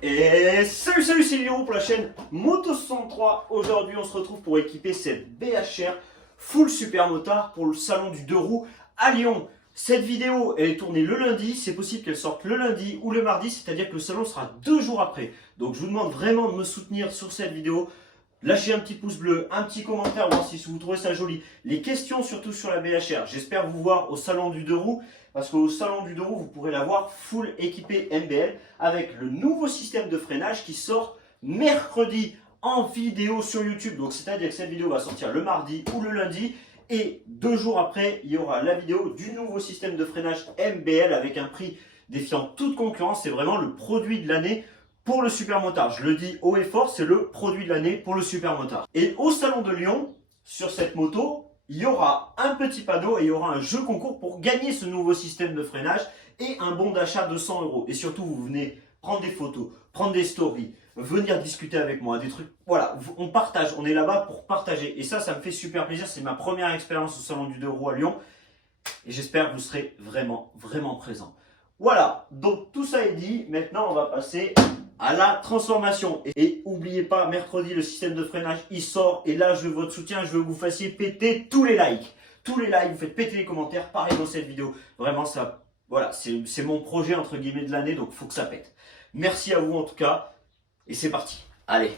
Et salut, c'est Léon pour la chaîne Moto63. Aujourd'hui, on se retrouve pour équiper cette BHR Full Super Motard pour le salon du 2 roues à Lyon. Cette vidéo, elle est tournée le lundi. C'est possible qu'elle sorte le lundi ou le mardi, c'est-à-dire que le salon sera 2 jours après. Donc, je vous demande vraiment de me soutenir sur cette vidéo. Lâchez un petit pouce bleu, un petit commentaire, voir si vous trouvez ça joli. Les questions surtout sur la BHR. J'espère vous voir au salon du 2 roues. Parce qu'au salon du 2 roues, vous pourrez la voir full équipée MBL avec le nouveau système de freinage qui sort mercredi en vidéo sur YouTube. Donc c'est-à-dire que cette vidéo va sortir le mardi ou le lundi. Et 2 jours après, il y aura la vidéo du nouveau système de freinage MBL avec un prix défiant toute concurrence. C'est vraiment le produit de l'année pour le Super Motard. Je le dis haut et fort, c'est le produit de l'année pour le Super Motard. Et au salon de Lyon, sur cette moto, il y aura un petit panneau et il y aura un jeu concours pour gagner ce nouveau système de freinage et un bon d'achat de 100 €. Et surtout, vous venez prendre des photos, prendre des stories, venir discuter avec moi, des trucs. Voilà, on partage, on est là-bas pour partager. Et ça me fait super plaisir. C'est ma première expérience au salon du 2 roues à Lyon. Et j'espère que vous serez vraiment présents. Voilà, donc tout ça est dit. Maintenant, on va passer à la transformation. Et n'oubliez pas, mercredi, le système de freinage, il sort. Et là, je veux votre soutien. Je veux que vous fassiez péter tous les likes. Tous les likes, vous faites péter les commentaires. Pareil dans cette vidéo. Vraiment, ça, voilà, c'est mon projet, entre guillemets, de l'année. Donc, il faut que ça pète. Merci à vous, en tout cas. Et c'est parti. Allez.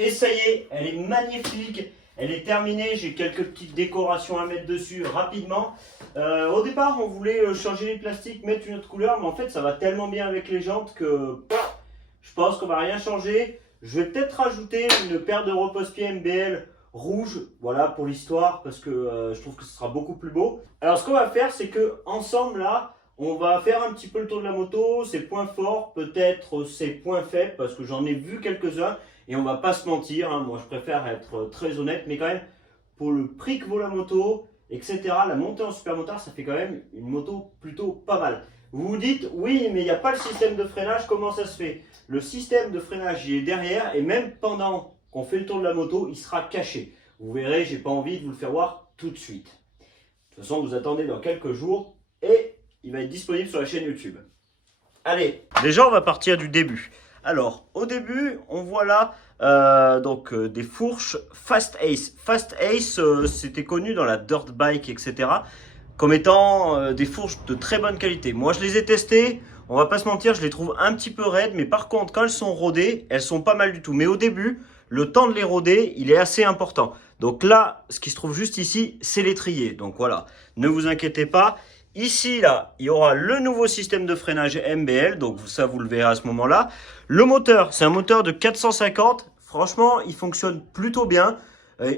Et ça y est, elle est magnifique, elle est terminée, j'ai quelques petites décorations à mettre dessus rapidement. Au départ, on voulait changer les plastiques, mettre une autre couleur, mais en fait, ça va tellement bien avec les jantes que je pense qu'on va rien changer. Je vais peut-être rajouter une paire de repose-pieds MBL rouge, voilà, pour l'histoire, parce que je trouve que ce sera beaucoup plus beau. Alors, ce qu'on va faire, c'est que ensemble, là, on va faire un petit peu le tour de la moto, ses points forts, peut-être ses points faibles, parce que j'en ai vu quelques-uns. Et on va pas se mentir, hein, moi je préfère être très honnête, mais quand même, pour le prix que vaut la moto, etc., la montée en super motard, ça fait quand même une moto plutôt pas mal. Vous vous dites, oui, mais il n'y a pas le système de freinage, comment ça se fait? Le système de freinage, il est derrière, et même pendant qu'on fait le tour de la moto, il sera caché. Vous verrez, j'ai pas envie de vous le faire voir tout de suite. De toute façon, vous attendez dans quelques jours, et il va être disponible sur la chaîne YouTube. Allez, déjà on va partir du début. Alors, au début, on voit là des fourches Fast Ace. Fast Ace, c'était connu dans la dirt bike, etc. comme étant des fourches de très bonne qualité. Moi, je les ai testées. On va pas se mentir, je les trouve un petit peu raides. Mais par contre, quand elles sont rodées, elles sont pas mal du tout. Mais au début, le temps de les roder, il est assez important. Donc là, ce qui se trouve juste ici, c'est l'étrier. Donc voilà, ne vous inquiétez pas. Ici, là, il y aura le nouveau système de freinage MBL, donc ça, vous le verrez à ce moment-là. Le moteur, c'est un moteur de 450. Franchement, il fonctionne plutôt bien.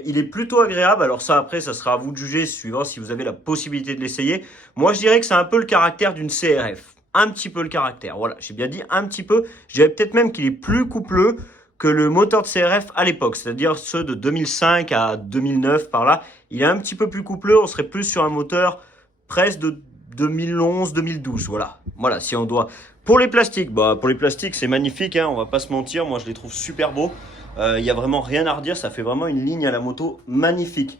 Il est plutôt agréable. Alors ça, après, ça sera à vous de juger, suivant si vous avez la possibilité de l'essayer. Moi, je dirais que c'est un peu le caractère d'une CRF. Un petit peu le caractère. Voilà, j'ai bien dit un petit peu. Je dirais peut-être même qu'il est plus coupleux que le moteur de CRF à l'époque, c'est-à-dire ceux de 2005 à 2009 par là. Il est un petit peu plus coupleux. On serait plus sur un moteur presque de 2011-2012, voilà, si on doit. Pour les plastiques, c'est magnifique, hein, on va pas se mentir, moi je les trouve super beaux. Il n'y a vraiment rien à redire, ça fait vraiment une ligne à la moto magnifique.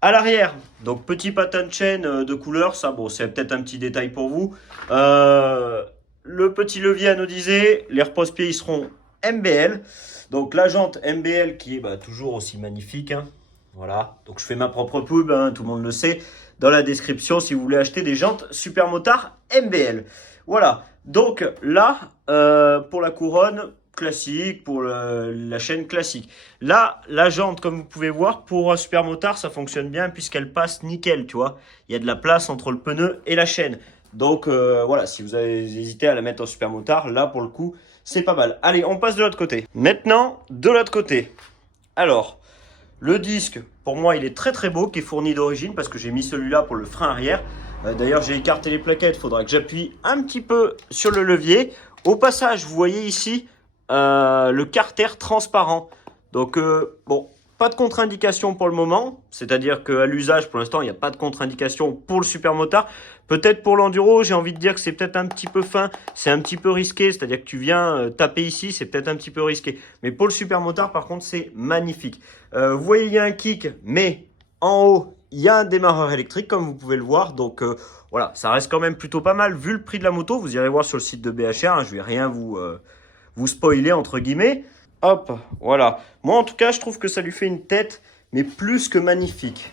À l'arrière, donc petit patin de chaîne de couleur, ça bon, c'est peut-être un petit détail pour vous. Le petit levier anodisé, les repose-pieds ils seront MBL. Donc la jante MBL qui est toujours aussi magnifique, hein. Voilà, donc je fais ma propre pub, hein, tout le monde le sait, dans la description si vous voulez acheter des jantes Super Motard MBL. Voilà, donc là, pour la couronne classique, pour la chaîne classique. Là, la jante, comme vous pouvez voir, pour un Super Motard, ça fonctionne bien puisqu'elle passe nickel, tu vois. Il y a de la place entre le pneu et la chaîne. Donc voilà, si vous avez hésité à la mettre en supermotard, là pour le coup, c'est pas mal. Allez, on passe de l'autre côté. Maintenant, de l'autre côté. Alors, le disque, pour moi, il est très très beau, qui est fourni d'origine parce que j'ai mis celui-là pour le frein arrière. D'ailleurs, j'ai écarté les plaquettes, il faudra que j'appuie un petit peu sur le levier. Au passage, vous voyez ici le carter transparent. Donc, bon, pas de contre-indication pour le moment. C'est-à-dire qu'à l'usage, pour l'instant, il n'y a pas de contre-indication pour le supermotard. Peut-être pour l'enduro, j'ai envie de dire que c'est peut-être un petit peu fin, c'est un petit peu risqué. C'est-à-dire que tu viens taper ici, c'est peut-être un petit peu risqué. Mais pour le supermotard, par contre, c'est magnifique. Vous voyez, il y a un kick, mais en haut, il y a un démarreur électrique, comme vous pouvez le voir. Donc, voilà, ça reste quand même plutôt pas mal. Vu le prix de la moto, vous irez voir sur le site de BHR. Hein, je vais rien vous spoiler, entre guillemets. Hop, voilà. Moi, en tout cas, je trouve que ça lui fait une tête, mais plus que magnifique.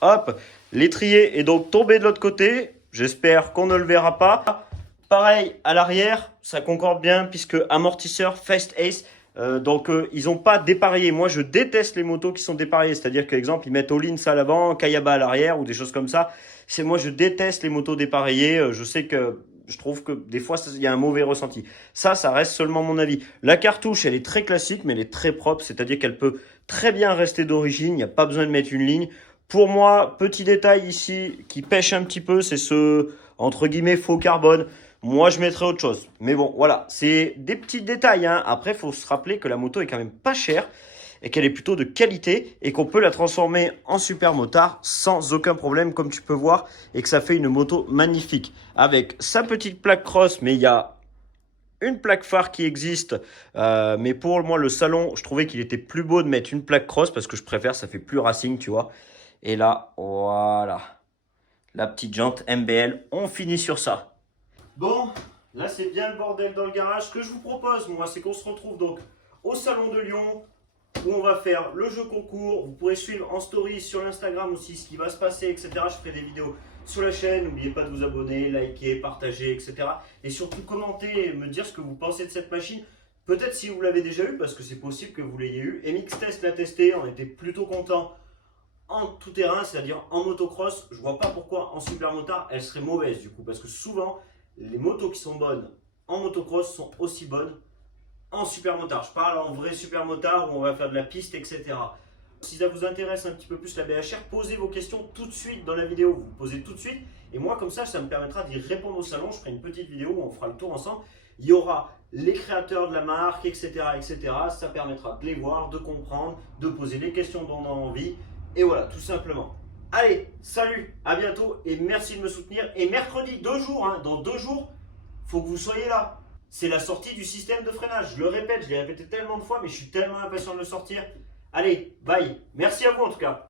Hop, l'étrier est donc tombé de l'autre côté. J'espère qu'on ne le verra pas. Pareil, à l'arrière, ça concorde bien puisque amortisseur Fast Ace. Donc, ils n'ont pas dépareillé. Moi, je déteste les motos qui sont dépareillées. C'est-à-dire qu'exemple, ils mettent Olins à l'avant, Kayaba à l'arrière ou des choses comme ça. Moi, je déteste les motos dépareillées. Je sais que je trouve que des fois, il y a un mauvais ressenti. Ça reste seulement mon avis. La cartouche, elle est très classique, mais elle est très propre. C'est-à-dire qu'elle peut très bien rester d'origine. Il n'y a pas besoin de mettre une ligne. Pour moi, petit détail ici qui pêche un petit peu, c'est ce, entre guillemets, faux carbone. Moi, je mettrais autre chose. Mais bon, voilà, c'est des petits détails. Hein. Après, il faut se rappeler que la moto est quand même pas chère et qu'elle est plutôt de qualité et qu'on peut la transformer en supermotard sans aucun problème, comme tu peux voir, et que ça fait une moto magnifique. Avec sa petite plaque cross, mais il y a une plaque phare qui existe. Mais pour moi, le salon, je trouvais qu'il était plus beau de mettre une plaque cross parce que je préfère, ça fait plus racing, tu vois. Et là, voilà, la petite jante MBL, on finit sur ça. Bon, là c'est bien le bordel dans le garage. Ce que je vous propose, moi, c'est qu'on se retrouve donc au Salon de Lyon, où on va faire le jeu concours. Vous pourrez suivre en story sur l'Instagram aussi ce qui va se passer, etc. Je ferai des vidéos sur la chaîne. N'oubliez pas de vous abonner, liker, partager, etc. Et surtout commenter et me dire ce que vous pensez de cette machine. Peut-être si vous l'avez déjà eu, parce que c'est possible que vous l'ayez eu. MX Test l'a testé, on était plutôt content en tout terrain, c'est-à-dire en motocross. Je vois pas pourquoi en supermotard elle serait mauvaise du coup, parce que souvent les motos qui sont bonnes en motocross sont aussi bonnes en supermotard. Je parle en vrai supermotard où on va faire de la piste, etc. Si ça vous intéresse un petit peu plus la BHR, posez vos questions tout de suite dans la vidéo. Vous posez tout de suite et moi comme ça me permettra d'y répondre au salon. Je ferai une petite vidéo où on fera le tour ensemble. Il y aura les créateurs de la marque, etc., etc. Ça permettra de les voir, de comprendre, de poser les questions dont on a envie. Et voilà, tout simplement. Allez, salut, à bientôt et merci de me soutenir. Et mercredi, 2 jours, hein, dans 2 jours, faut que vous soyez là. C'est la sortie du système de freinage. Je le répète, je l'ai répété tellement de fois, mais je suis tellement impatient de le sortir. Allez, bye. Merci à vous en tout cas.